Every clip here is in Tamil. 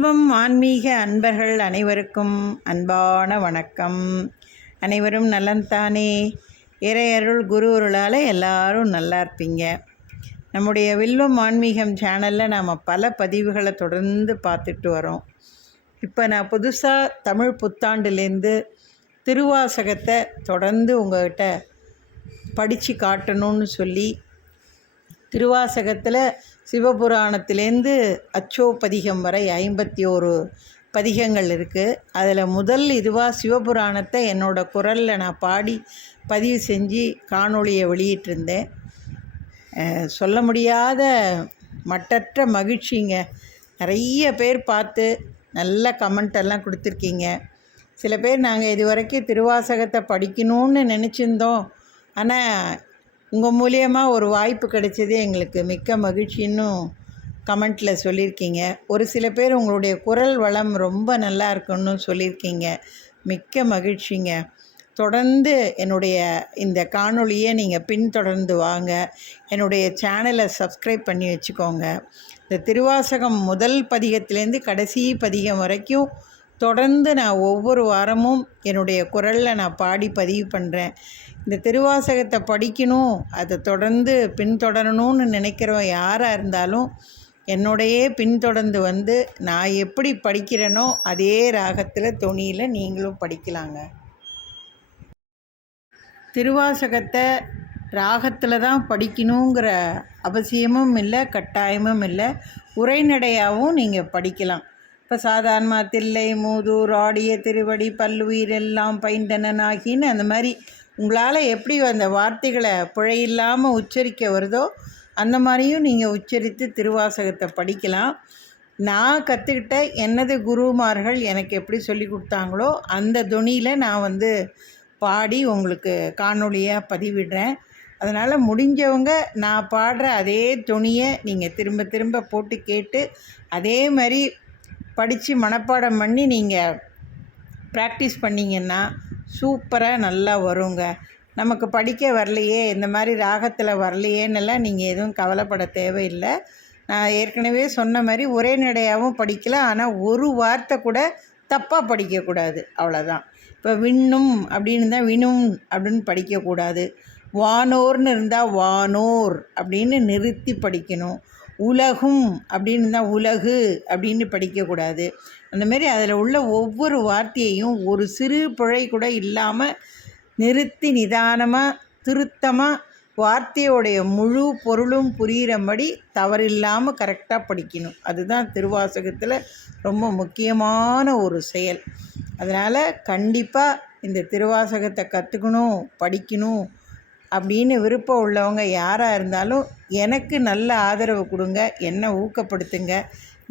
வில்வம் ஆன்மீக அன்பர்கள் அனைவருக்கும் அன்பான வணக்கம். அனைவரும் நலன்தானே? இறையருள் குரு அருளால் எல்லாரும் நல்லா இருப்பீங்க. நம்முடைய வில்வம் ஆன்மீகம் சேனலில் நாம் பல பதிவுகளை தொடர்ந்து பார்த்துட்டு வரோம். இப்போ நான் புதுசாக தமிழ் புத்தாண்டுலேருந்து திருவாசகத்தை தொடர்ந்து உங்கள்கிட்ட படித்து காட்டணும்னு சொல்லி திருவாசகத்தில் சிவபுராணத்திலேருந்து அச்சோ பதிகம் வரை 51 பதிகங்கள் இருக்குது. அதில் முதல் இதுவாக சிவபுராணத்தை என்னோடய குரலில் நான் பாடி பதிவு செஞ்சு காணொளியை வெளியிட்டிருந்தேன். சொல்ல முடியாத மட்டற்ற மகிழ்ச்சிங்க. நிறைய பேர் பார்த்து நல்ல கமெண்டெல்லாம் கொடுத்துருக்கீங்க. சில பேர் நாங்கள் இது வரைக்கும் திருவாசகத்தை படிக்கணும்னு நினச்சிருந்தோம், ஆனால் உங்கள் மூலியமாக ஒரு வாய்ப்பு கிடைச்சதே எங்களுக்கு மிக்க மகிழ்ச்சின்னு கமெண்ட்டில் சொல்லியிருக்கீங்க. ஒரு சில பேர் உங்களுடைய குரல் வளம் ரொம்ப நல்லா இருக்குன்னு சொல்லியிருக்கீங்க. மிக்க மகிழ்ச்சிங்க. தொடர்ந்து என்னுடைய இந்த காணொளியை நீங்கள் பின்தொடர்ந்து வாங்க. என்னுடைய சேனலை சப்ஸ்கிரைப் பண்ணி வச்சுக்கோங்க. இந்த திருவாசகம் முதல் பதிகத்திலேருந்து கடைசி பதிகம் வரைக்கும் தொடர்ந்து நான் ஒவ்வொரு வாரமும் என்னுடைய குரலில் நான் பாடி பதிவு பண்ணுறேன். இந்த திருவாசகத்தை படிக்கணும், அதை தொடர்ந்து பின்தொடரணும்னு நினைக்கிறவன் யாராக இருந்தாலும் என்னுடையே பின்தொடர்ந்து வந்து நான் எப்படி படிக்கிறேனோ அதே ராகத்தில் தொனியில் நீங்களும் படிக்கலாங்க. திருவாசகத்தை ராகத்தில் தான் படிக்கணுங்கிற அவசியமும் இல்லை, கட்டாயமும் இல்லை. உரைநடையாகவும் நீங்கள் படிக்கலாம். இப்போ சாதாரணமாக தில்லை மூதூர் ஆடிய திருவடி பல்லுயிர் எல்லாம் பைந்தனாகின்னு அந்த மாதிரி உங்களால் எப்படி அந்த வார்த்தைகளை பிழையில்லாமல் உச்சரிக்க வருதோ அந்த மாதிரியும் நீங்கள் உச்சரித்து திருவாசகத்தை படிக்கலாம். நான் கற்றுக்கிட்ட எனது குருமார்கள் எனக்கு எப்படி சொல்லி கொடுத்தாங்களோ அந்த தொனியில் நான் பாடி உங்களுக்கு காணொளியாக பதிவிடுறேன். அதனால் முடிஞ்சவங்க நான் பாடுற அதே தொனியை நீங்கள் திரும்ப திரும்ப போட்டு கேட்டு அதே மாதிரி படித்து மனப்பாடம் பண்ணி நீங்கள் ப்ராக்டிஸ் பண்ணிங்கன்னா சூப்பராக நல்லா வருங்க. நமக்கு படிக்க வரலையே, இந்த மாதிரி ராகத்தில் வரலையேன்னெல்லாம் நீங்கள் எதுவும் கவலைப்பட தேவையில்லை. நான் ஏற்கனவே சொன்ன மாதிரி ஒரே நடையாகவும் படிக்கலாம், ஆனால் ஒரு வார்த்தை கூட தப்பாக படிக்கக்கூடாது, அவ்வளோதான். இப்போ விண்ணும் அப்படின்னு தான் வினும் அப்படின்னு படிக்கக்கூடாது. வானோர்னு இருந்தால் வானோர் அப்படின்னு நிறுத்தி படிக்கணும். உலகும் அப்படின்னு தான் உலகு அப்படின்னு படிக்கக்கூடாது. அந்தமாரி அதில் உள்ள ஒவ்வொரு வார்த்தையையும் ஒரு சிறு பிழை கூட இல்லாமல் நிறுத்தி நிதானமாக திருத்தமாக வார்த்தையோடைய முழு பொருளும் புரிகிறபடி தவறில்லாமல் கரெக்டாக படிக்கணும். அதுதான் திருவாசகத்தில் ரொம்ப முக்கியமான ஒரு செயல். அதனால் கண்டிப்பாக இந்த திருவாசகத்தை கற்றுக்கணும், படிக்கணும் அப்படின்னு விருப்பம் உள்ளவங்க யாராக இருந்தாலும் எனக்கு நல்ல ஆதரவு கொடுங்க, என்னை ஊக்கப்படுத்துங்க.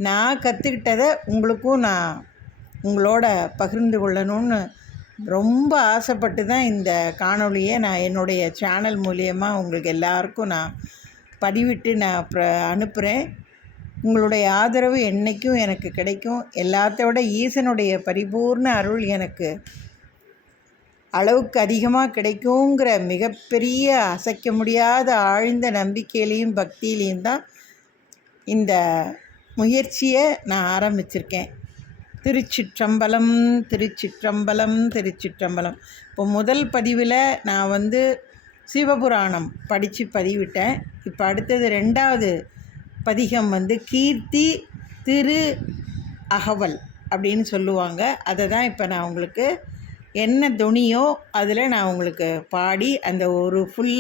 நான் கற்றுக்கிட்டதை உங்களுக்கும் நான் உங்களோட பகிர்ந்து கொள்ளணும்னு ரொம்ப ஆசைப்பட்டு தான் இந்த காணொளியை நான் என்னுடைய சேனல் மூலியமாக உங்களுக்கு எல்லாருக்கும் நான் பதிவிட்டு நான் அனுப்புகிறேன். உங்களுடைய ஆதரவு என்றைக்கும் எனக்கு கிடைக்கும். எல்லாத்தோட ஈசனுடைய பரிபூர்ண அருள் எனக்கு அளவுக்கு அதிகமாக கிடைக்குங்கிற மிகப்பெரிய அசைக்க முடியாத ஆழ்ந்த நம்பிக்கையிலையும் பக்தியிலையும் தான் இந்த முயற்சியை நான் ஆரம்பிச்சிருக்கேன். திருச்சிற்றம்பலம் திருச்சிற்றம்பலம் திருச்சிற்றம்பலம். இப்போ முதல் பதிவில் நான் சிவபுராணம் படித்து பதிவிட்டேன். இப்போ அடுத்தது 2வது பதிகம் கீர்த்தி திரு அகவல் அப்படின்னு சொல்லுவாங்க. அதை தான் இப்போ நான் உங்களுக்கு என்ன துணியோ அதில் நான் உங்களுக்கு பாடி அந்த ஒரு ஃபுல்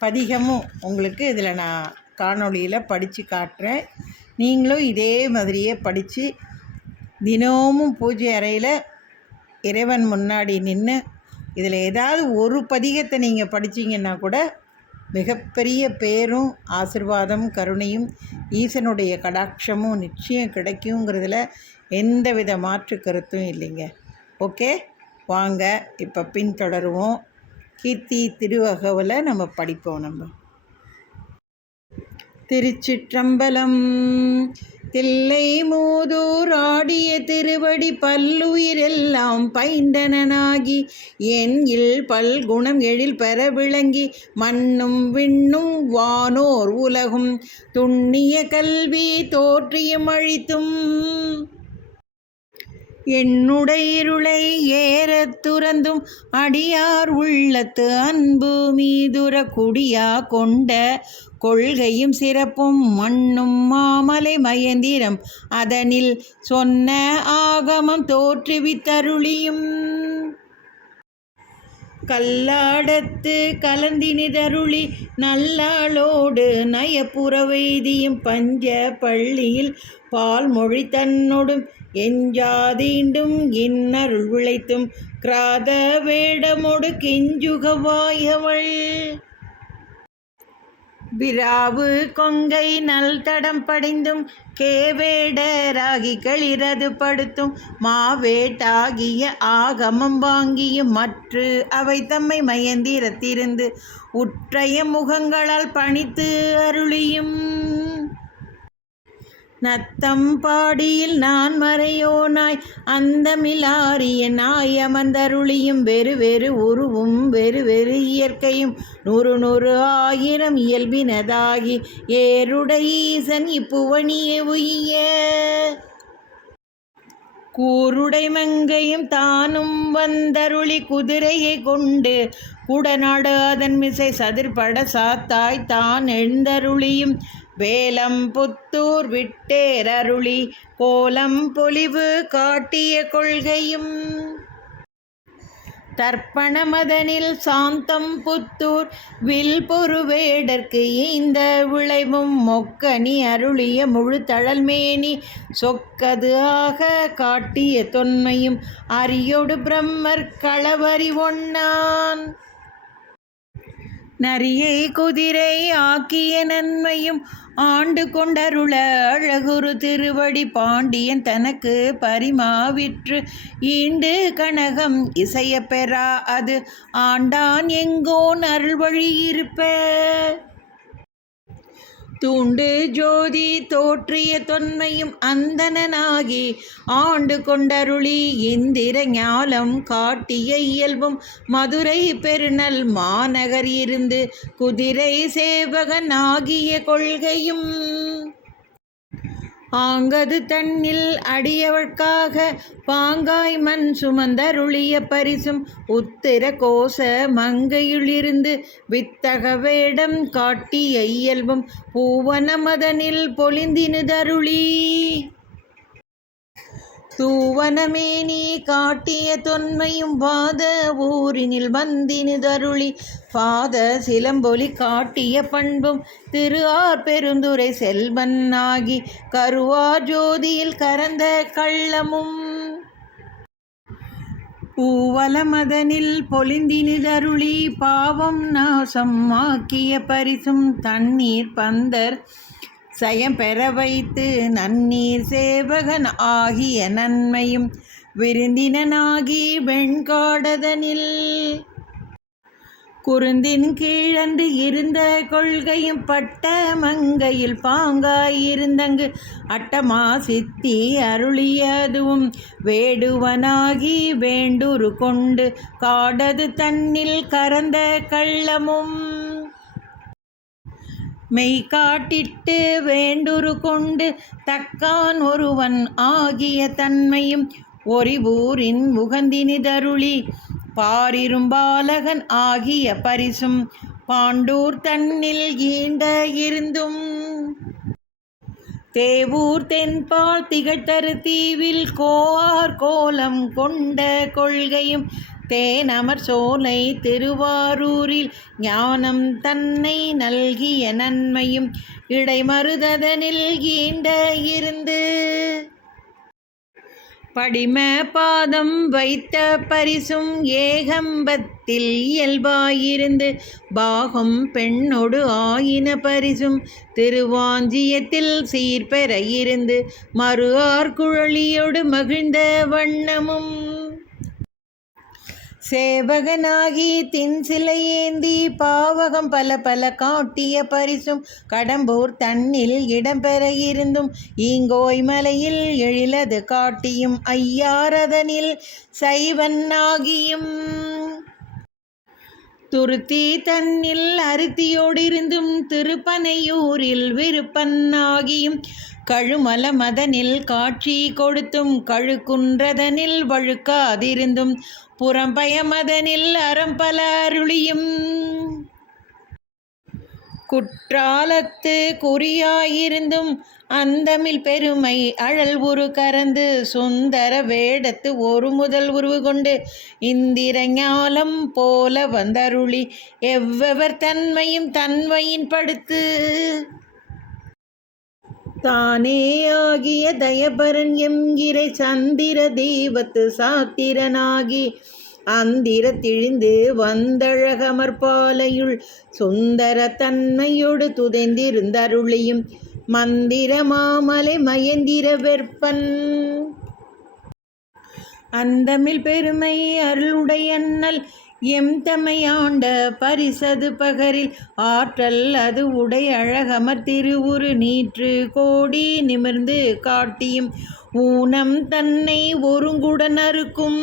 பதிகமும் உங்களுக்கு இதில் நான் காணொளியில் படித்து காட்டுறேன். நீங்களும் இதே மாதிரியே படித்து தினமும் பூஜை அறையில் இறைவன் முன்னாடி நின்று இதில் ஏதாவது ஒரு பதிகத்தை நீங்கள் படித்தீங்கன்னா கூட மிகப்பெரிய பேரும் ஆசிர்வாதம் கருணையும் ஈசனுடைய கடாட்சமும் நிச்சயம் கிடைக்குங்கிறதுல எந்தவித மாற்று கருத்தும் இல்லைங்க. ஓகே, வாங்க இப்போ பின்தொடருவோம். கீர்த்தி திருவகவலை நம்ம படிப்போம். நம்ம திருச்சிற்றம்பலம். தில்லை மூதூர் ஆடிய திருவடி பல்லுயிர் எல்லாம் பைந்தனாகி எண்ணில் பல்குணம் எழில் பெற விளங்கி மண்ணும் விண்ணும் வானோர் உலகும் துண்ணிய கல்வி தோற்றியும் அழித்தும் என்னுடைய இருளை ஏறத் துறந்தும் அடியார் உள்ளத்து அன்பு மீதுர குடியா கொண்ட கொள்கையும் சிறப்பும் மண்ணும் மாமலை மயந்திரம் அதனில் சொன்ன ஆகமம் தோற்றுவித்தருளியும் கல்லாடத்து கலந்தினிதருளி நல்லாளோடு நயப்புறவெய்தியும் பஞ்ச பள்ளியில் பால்மொழி தன்னொடும் எஞ்சாதீண்டும் இன்னருள் விளைத்தும் கிராத வேடமொடு கெஞ்சுகவாயவள் விராவு கொங்கை நல் தடம் படிந்தும் கேவேடராகி களிரது படுத்தும் மாவேட்டாகிய ஆகமம் வாங்கியும் மற்று அவை தம்மை மயந்திரத்திருந்து உற்றைய முகங்களால் பணித்து அருளியும் நத்தம் பாடியில் நான் மறையோனாய் அந்தமிலாரிய நாய் அமர்ந்தருளியும் வெறு வெறு உருவும் வெறு வெறு இயற்கையும் நூறு நூறு ஆயிரம் இயல்பினதாகி ஏருடைய ஈசன் இப்புவனியே உய்ய கூருடை மங்கையும் தானும் வந்தருளி குதிரையை கொண்டு குடநாடு அதன் மிசை சதிர்பட சாத்தாய் தான் எழுந்தருளியும் வேலம் புத்தூர் விட்டேரருளி கோலம் பொலிவு காட்டிய கொள்கையும் தர்ப்பணமதனில் சாந்தம் புத்தூர் வில் பொறுவேடற்கு இந்த விளைவும் மொக்கனி அருளிய முழு தழல்மேனி சொக்கது ஆக காட்டிய தொன்மையும் அரியோடு பிரம்மர் களவறி ஒன்னான் நரியை குதிரை ஆக்கிய நன்மையும் ஆண்டு கொண்டருள அழகுரு திருவடி பாண்டியன் தனக்கு பரிமாவிற்று ஈண்டு கனகம் இசைய பெறா அது ஆண்டான் எங்கோன் அருள்வழி இருப்ப தூண்டு ஜோதி தோற்றிய தொன்மையும் அந்தனாகி ஆண்டு கொண்டருளி இந்திர ஞாலம் காட்டிய இயல்பும் மதுரை பெருநல் மாநகர் இருந்து குதிரை சேவகன் ஆகிய கொள்கையும் ஆங்கது தன்னில் அடியவர்க்காக பாங்காய் மண் சுமந்தருளிய பரிசும் உத்திர கோச மங்கையுளிருந்து வித்தக வேடம் காட்டிய இயல்பும் பூவன மதனில் பொலிந்தினுதருளி தூவனமேனி காட்டிய தொன்மையும் வாத ஊரினில் வந்தினுதருளி பாத சிலம்பொலி காட்டிய பண்பும் திரு ஆர் பெருந்துரை செல்வன் ஆகி கருவார் ஜோதியில் கரந்த கள்ளமும் பூவலமதனில் பொலிந்தினுதருளி பாவம் நாசம் ஆக்கிய பரிசும் தண்ணீர் பந்தர் சயம் பெற வைத்து நன்னீர் சேவகன் ஆகிய நன்மையும் விருந்தினனாகி வெண்காடதனில் குருந்தின் கீழன்று இருந்த கொள்கையும் பட்ட மங்கையில் பாங்காயிருந்தங்கு அட்டமா சித்தி அருளியதுவும் வேடுவனாகி வேண்டுரு கொண்டு காடது தன்னில் கரந்த கள்ளமும் மெய் காட்டிட்டு வேண்டுரு கொண்டு தக்கான் ஒருவன் ஆகிய தன்மையும் ஒரிவூரின் உகந்தினிதருளி பாரிரும்பாலகன் ஆகிய பரிசும் பாண்டூர் தன்னில் ஈண்ட இருந்தும் தேவூர் தென்பால் திகழ்த்தரு தீவில் கோஆர் கோலம் கொண்ட கொள்கையும் தேனமர் சோலை திருவாரூரில் ஞானம் தன்னை நல்கிய நன்மையும் இடைமருதனில் ஈண்ட இருந்து படிம பாதம் வைத்த பரிசும் ஏகம்பத்தில் இயல்பாயிருந்து பாகம் பெண்ணொடு ஆயின பரிசும் திருவாஞ்சியத்தில் சீர்பெற இருந்து மறு ஆர்குழலியோடு மகிழ்ந்த வண்ணமும் சேவகனாகி தின் சிலையேந்தி பாவகம் பல பல காட்டிய பரிசும் கடம்பூர் தன்னில் இடம்பெற இருந்தும் ஈங்கோய் மலையில் எழிலது காட்டியும் ஐயாரதனில் சைவன் ஆகியும் துருத்தி தன்னில் அருத்தியோடிருந்தும் திருப்பனையூரில் விருப்பன்னாகியும் கழுமல மதனில் காட்சி கொடுத்தும் கழுக்குன்றதனில் வழுக்காதிருந்தும் புறம்பயமதனில் அறம்பல அருளியும் குற்றாலத்து குறியாயிருந்தும் அந்தமில் பெருமை அழல் உரு கரந்து சுந்தர வேடத்து ஒரு முதல் உருவு கொண்டு இந்திர ஞாலம் போல வந்தருளி எவ்வவர் தன்மையும் தன்மையின் படுத்து தானே ஆகிய தயபரன் என்கிற சந்திர தெய்வத்து சாத்திரனாகி அந்திர திழிந்து வந்தழகமற்பாலையுள் சுந்தர தன்மையோடு துதைந்திருந்தருளியும் மந்திர மாமலை மயந்திர வெற்பன் அந்தமில் பெருமை அருளுடையண்ணல் எம் தமையாண்ட பரிசது பகரில் ஆற்றல் அது உடை அழகமர் திருவுரு நீற்று கோடி நிமிர்ந்து காட்டியும் ஊனம் தன்னை ஒருங்குடன் அறுக்கும்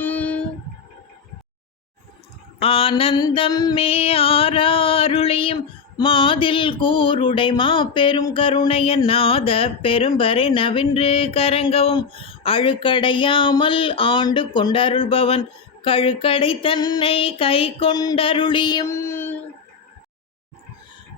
ஆனந்தம் மே ஆறாருளியும் மாதில் கூருடை மாபெரும் கருணைய நாத பெரும்பறை நவின்று கரங்கவும் அழுக்கடையாமல் ஆண்டு கொண்டருள்பவன் கழுக்கடை தன்னை கை கொண்டருளியும்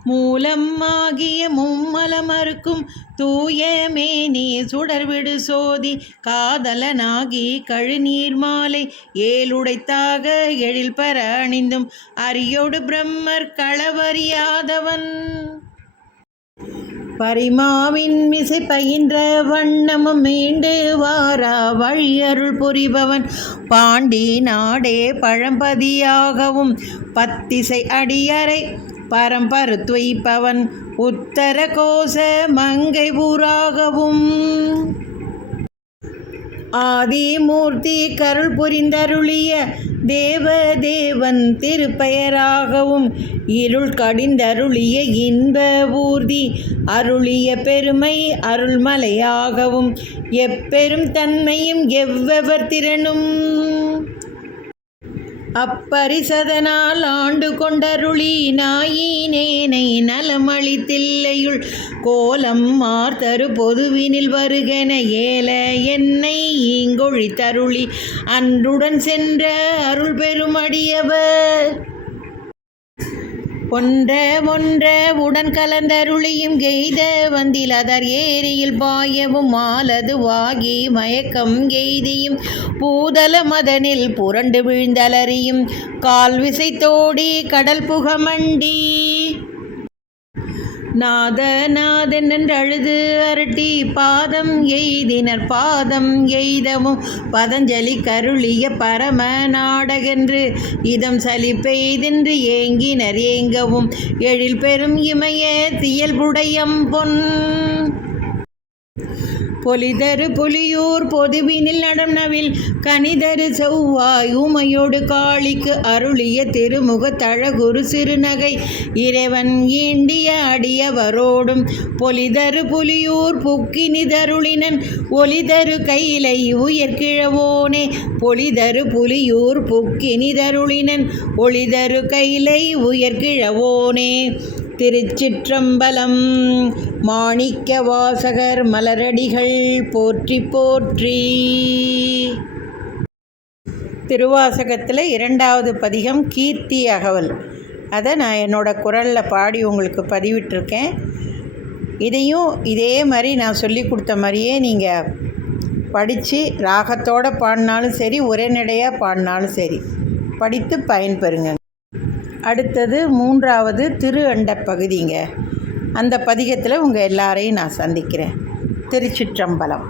மூலம் ஆகிய மும்மலமறுக்கும் தூய மேனி சுடர்விடு சோதி காதலனாகி கழுநீர் மாலை ஏழுடைத்தாக எழில் பர அணிந்தும் அரியோடு பிரம்மர் களவறியாதவன் பரிமாவின் மிசை பயின்ற வண்ணமும் மீண்டு வாரா வழியருள் புரிபவன் பாண்டி நாடே பழம்பதியாகவும் பத்திசை அடியறை பரம்பரு துய்ப்பவன் உத்தர கோச மங்கை ஊராகவும் ஆதிமூர்த்தி கருள் புரிந்தருளிய தேவதேவன் திருப்பெயராகவும் இருள் கடிந்தருளிய இன்ப ஊர்தி அருளிய பெருமை அருள்மலையாகவும் எப்பெரும் தன்மையும் எவ்வவர் திறனும் அப்பரிசதனால் ஆண்டு கொண்டருளி நாயினேனை நலமளித்தில்லையுள் கோலம் மார்த்தரு பொதுவினில் வருகென ஏல என்னை ஈங்கொழித்தருளி அன்றுடன் சென்ற அருள் பெருமடியவர் ஒன்ற உடன் கலந்தருளியும் கெய்த வந்திலதர் ஏரியில் பாயவும் மாலது வாகி மயக்கம் எய்தியும் பூதல மதனில் புரண்டு வீழ்ந்தலறியும் கால்விசை தோடி கடல் புகமண்டி நாதன் என்றழுது அரட்டி பாதம் எய்தினர் பாதம் எய்தவும் பதஞ்சலி கருளிய பரம நாடகென்று இதம் சலிப்பெய்தென்று ஏங்கினர் ஏங்கவும் எழில் பெரும் இமய தியல்புடையம் பொன் பொலிதரு புலியூர் பொதுவினில் நடனவில் கனிதரு செவ்வாய் உமையோடு காளிக்கு அருளிய திருமுக தழகுரு சிறுநகை இறைவன் ஈண்டிய அடியவரோடும் பொலிதரு புலியூர் புக்கினிதருளினன் ஒலிதரு கைலை உயர்கிழவோனே பொலிதரு புலியூர் புக்கினிதருளினன் ஒளிதரு கைலை உயர்கிழவோனே. திருச்சிற்றம்பலம். மாணிக்க வாசகர் மலரடிகள் போற்றி போற்றி. திருவாசகத்தில் 2வது பதிகம் கீர்த்தி அகவல். அதை நான் என்னோடய குரலில் பாடி உங்களுக்கு பதிவிட்டிருக்கேன். இதையும் இதே மாதிரி நான் சொல்லி கொடுத்த மாதிரியே நீங்கள் படித்து ராகத்தோடு பாடினாலும் சரி, உரைநடையாக பாடினாலும் சரி, படித்து பயன்பெறுங்க. அடுத்தது 3வது திரு அண்ட பகுதிங்க. அந்த பதிகத்தில் உங்கள் எல்லாரையும் நான் சந்திக்கிறேன். திருச்சிற்றம்பலம்.